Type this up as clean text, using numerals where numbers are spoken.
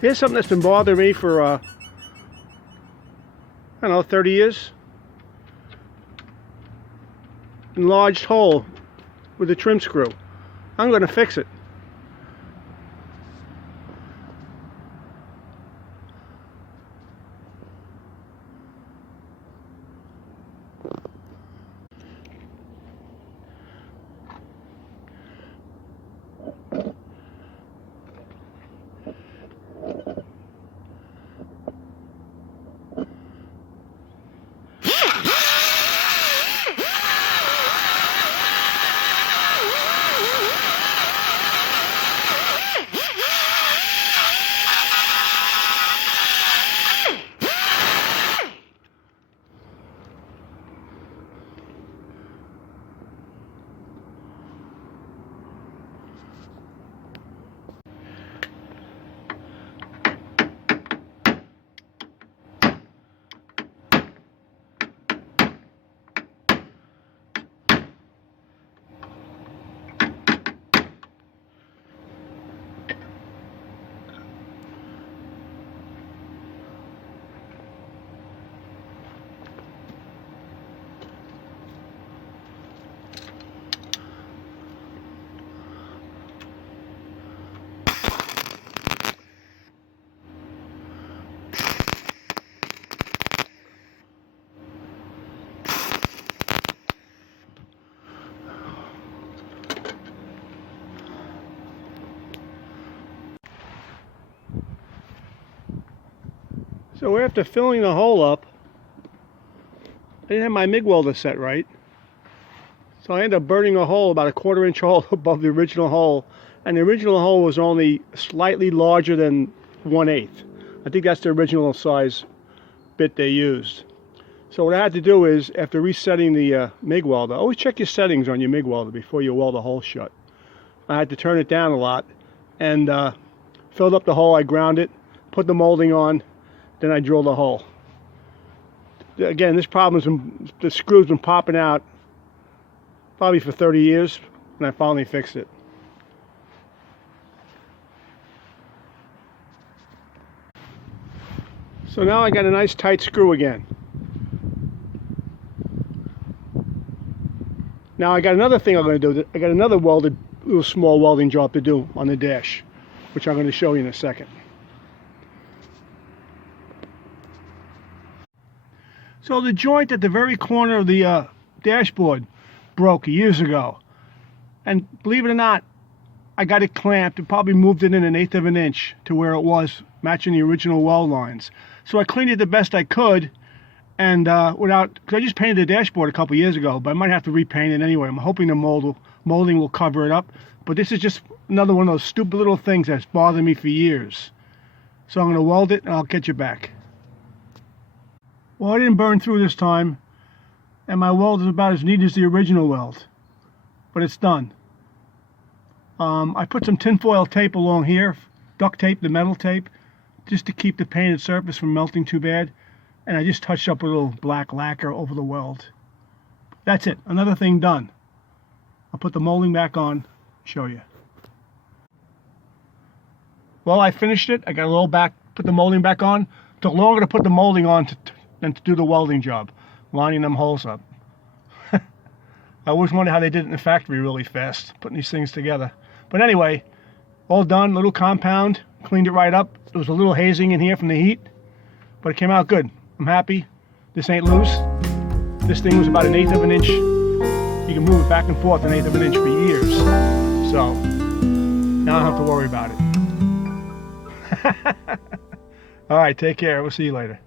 Here's something that's been bothering me for, I don't know, 30 years. Enlarged hole with a trim screw. I'm going to fix it. So after filling the hole up, I didn't have my MIG welder set right. So I ended up burning a hole about a 1/4 inch hole above the original hole. And the original hole was only slightly larger than 1/8. I think that's the original size bit they used. So what I had to do is, after resetting the MIG welder, always check your settings on your MIG welder before you weld a hole shut. I had to turn it down a lot and filled up the hole. I ground it, put the molding on, then I drilled a hole. Again, this problem's been, the screw's been popping out probably for 30 years, and I finally fixed it. So now I got a nice tight screw again. Now I got another thing I'm going to do. I got another little small welding job to do on the dash, which I'm going to show you in a second. So the joint at the very corner of the dashboard broke years ago. And believe it or not, I got it clamped and probably moved it in 1/8 of an inch to where it was, matching the original weld lines. So I cleaned it the best I could, and because I just painted the dashboard a couple years ago, but I might have to repaint it anyway. I'm hoping the molding will cover it up. But this is just another one of those stupid little things that's bothered me for years. So I'm going to weld it and I'll get you back. Well, I didn't burn through this time, and my weld is about as neat as the original weld, but it's done. I put some tinfoil tape along here, duct tape, the metal tape, just to keep the painted surface from melting too bad, and I just touched up a little black lacquer over the weld. That's it, another thing done. I'll put the molding back on, show you. Well, I finished it. I got a little back, put the molding back on. Took longer to put the molding on than to do the welding job, lining them holes up. I always wonder how they did it in the factory really fast, putting these things together. But anyway, all done, little compound, cleaned it right up. There was a little hazing in here from the heat, but it came out good. I'm happy. This ain't loose. This thing was about 1/8 of an inch. You can move it back and forth 1/8 of an inch for years. So, now I don't have to worry about it. All right, take care. We'll see you later.